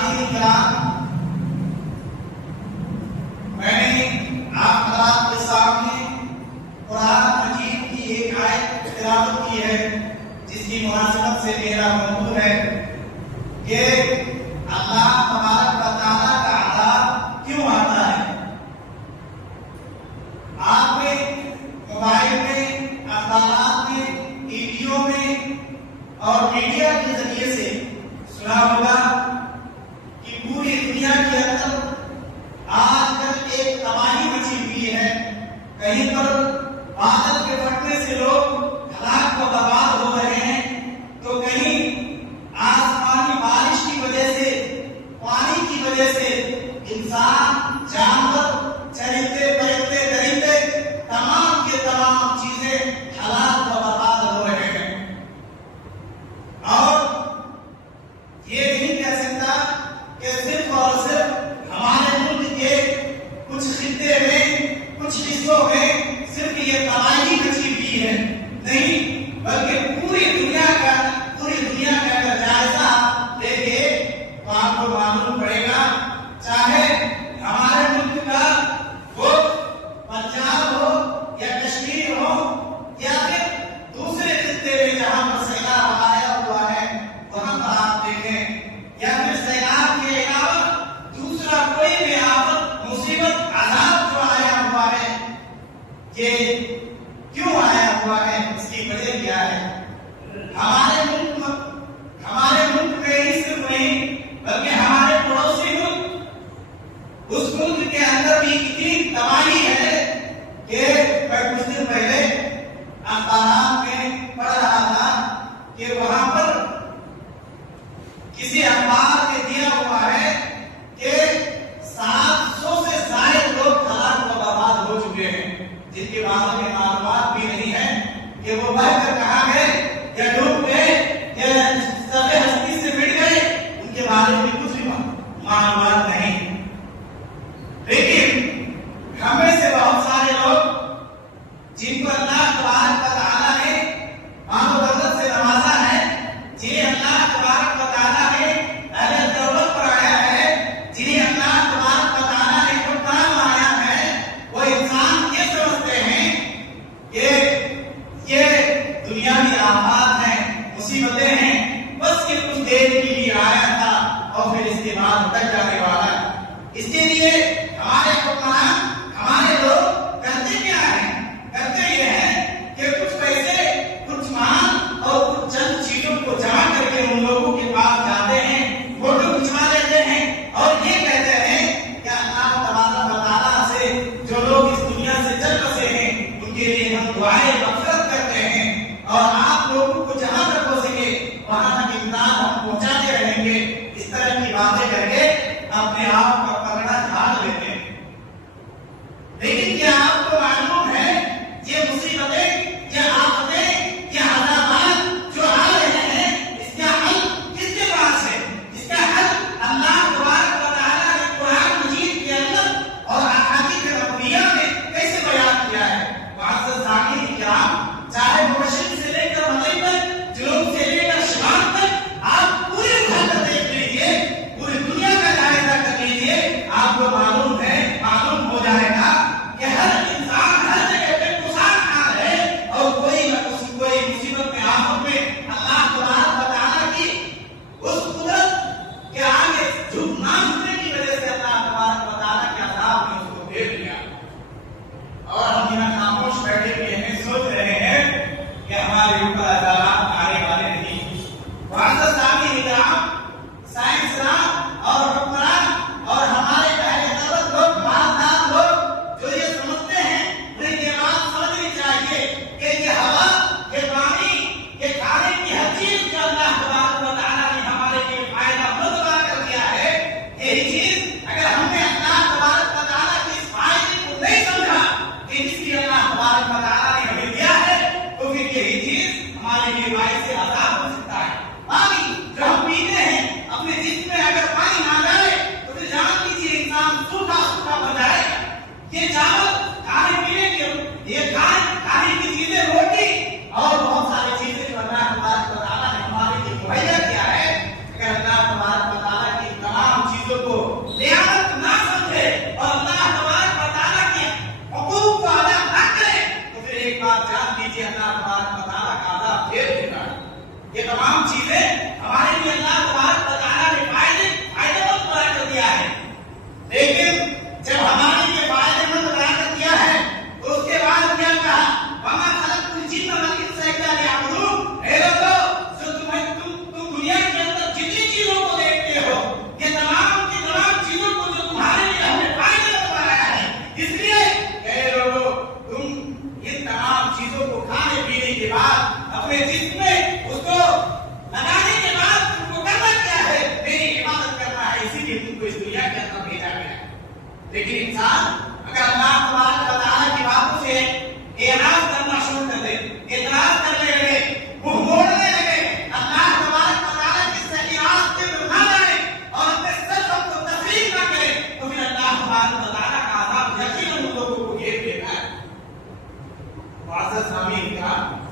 ساتھی کرام، میں نے آپ حضرات کے سامنے قرآن مجید کی ایک آیت تلاوت کی ہے جس کی مناسبت سے میرا موضوع ہے کہ اللہ تبارک و تعالیٰ کا عذاب کیوں آتا ہے۔ آپ نے موبائل میں، اخبارات میں، ٹی ویوں میں اور میڈیا کے ذریعے سے سنا ہوگا کہ پوری دنیا کے اندر آج کل ایک تباہی مچی ہوئی ہے۔ کہیں پر بادل کے پھٹنے سے لوگ ہلاک و برباد ہو رہے ہیں، تو کہیں آسمانی بارش کی وجہ سے، پانی کی وجہ سے انسان، جانور، چرندے، پرندے، درندے، تمام کے تمام چیزیں ہلاک و برباد ہو رہے ہیں۔ اور یہ نہیں کہہ سکتا کہ صرف اور صرف ہمارے ملک کے کچھ خطے میں، کچھ حصوں میں صرف یہ تباہی مچی ہوئی ہے، نہیں، بلکہ پوری دنیا کا اگر جائزہ لے کے تو آپ کو معلوم پڑے گا، چاہے ہمارے ملک کا وہ پنجاب ہو یا کشمیر ہو یا پھر دوسرے خطے میں جہاں پر سیلاب آیا ہوا ہے وہاں پر آپ دیکھیں، یا پھر سیلاب کے علاوہ دوسرا کوئی بھی آفت، مصیبت، عذاب جو آیا ہوا ہے، یہ کیوں آیا ہوا ہے، اس کی وجہ کیا ہے؟ ہمارے ملک میں ہی صرف نہیں بلکہ ہمارے پڑوسی ملک، اس ملک کے اندر بھی اتنی تباہی ہے کہ میں کچھ دن پہلے اخبارات میں پڑھ رہا تھا کہ وہاں پر کسی اخبار میں دیا ہوا ہے کہ 700 سے زائد لوگ ہلاک و برباد ہو چکے ہیں، جن کے بارے میں معلومات بھی نہیں ہے کہ وہ بہہ کر کہاں گئے یا ڈوب گئے یا سب ہستی سے مٹ گئے، ان کے بارے میں کچھ بھی معلومات نہیں۔ لیکن ہمیں سے بہت سارے لوگ جن کو اللہ تبارک و تعالیٰ نے مال و دولت سے نوازا ہے، جنہیں اللہ تبارک و تعالیٰ نے اہل توبہ پر آیا ہے، جنہیں اللہ تبارک و تعالیٰ نے قرآن میں آیا ہے، وہ انسان یہ سمجھتے ہیں کہ یہ دنیاوی آفات ہیں، مصیبتیں ہیں، بس یہ کچھ دیر کے لیے آیا تھا اور پھر اس کے بعد تک جانے والا ہے۔ اس کے لیے ہمارے حکمران، ہمارے لوگ کرتے کیا ہیں؟ کرتے یہ ہیں کہ کچھ پیسے، کچھ مال اور کچھ چند چیزوں کو جمع کر کے ان لوگوں کے پاس جاتے ہیں، فوٹو کھنچوا لیتے ہیں اور یہ کہتے ہیں کہ اللہ تبارک و تعالیٰ سے جو لوگ اس دنیا سے چل بسے ہیں ان کے لیے ہم دعائیں مغفرت کرتے ہیں اور آپ لوگوں کو جہاں تک ہو سکے وہاں تک امداد ہم پہنچاتے رہیں گے۔ اس طرح کی باتیں کر کے اپنے آپ کا پکڑا جھاڑ لیتے ہیں۔ لیکن کیا آپ کو معلوم ہے یہ مصیبتیں، یہ آفتیں، یہ عذابات جو آ رہے ہیں، اس کا حل کس کے پاس ہے؟ اس کا حل اللہ تبارک و تعالیٰ نے قرآن مجید کے اندر اور احادیث نبویہ میں کیسے بیان کیا ہے؟ معزز سامعین کرام، چاہے مشرق سے لے کر مغرب تک، جنوب سے لے کر شمال تک، آپ پورے گھر کو دیکھ لیجیے، پوری دنیا کا جائزہ کر لیجیے، آپ کو معلوم ہو جائے گا کہ ہر انسان ہر جگہ پہ قصاص حال ہے اور کوئی نہ کوئی مصیبت میں، آفت میں اللہ تبارک و تعالیٰ کی اس قدرت کے آگے جھک نہ جھکنے کی وجہ سے اللہ تبارک و تعالیٰ کے عذاب نے اس کو دے دیا اور ہم یہاں خاموش بیٹھے ہوئے ہیں، سوچ رہے ہیں کہ ہمارے اوپر عذابات آنے والے نہیں۔ معزز سامعین کرام، سائنسدان اور حکمران اور ہمارے اہل دولت لوگ، مالدار لوگ جو یہ سمجھتے ہیں، انہیں یہ بات سمجھنی چاہیے کہ یہ ہوا، یہ پانی، یہ کھانے کی ہر چیز جو اللہ تبارک و تعالیٰ نے ہمارے لیے فائدہ مند بنا کر دیا ہے، یہی چیز اگر ہم نے اللہ تبارک و تعالیٰ کے اس فائدے کو نہیں سمجھا کہ جس کی اللہ تبارک و تعالیٰ نے ہمیں دیا ہے، تو پھر یہی چیز ہمارے لیے باعث عذاب ہو سکتا ہے۔ پانی جو ہم پیتے ہیں، اپنے جسم میں اگر پانی نہ جائے تو پھر جان لیجیے انسان سوکھا بن جائے گا۔ یہ چاول، کھانے پینے کے، یہ کھانے کی چیزیں، روٹی اور بہت ساری چیزیں جو اللہ تبارک و تعالیٰ نے ہمارے لیے مہیا کیا ہے، اگر اللہ تبارک و تعالیٰ کی تمام کے اندر بھیجا گیا ہے. لیکن انسان اگر اللہ تبارک و تعالیٰ کی باتوں سے اعراض کرنا شروع کر دے, اعتراض کرنے لگے, منہ موڑنے لگے, اللہ تبارک و تعالیٰ کی صحیحات کے نہ جائے اور اپنے سر کو تسلیم نہ کرے, تو پھر اللہ تبارک و تعالیٰ کا عذاب یقیناً ان لوگوں کو گھیر لیتا ہے. معزز سامعین کرام,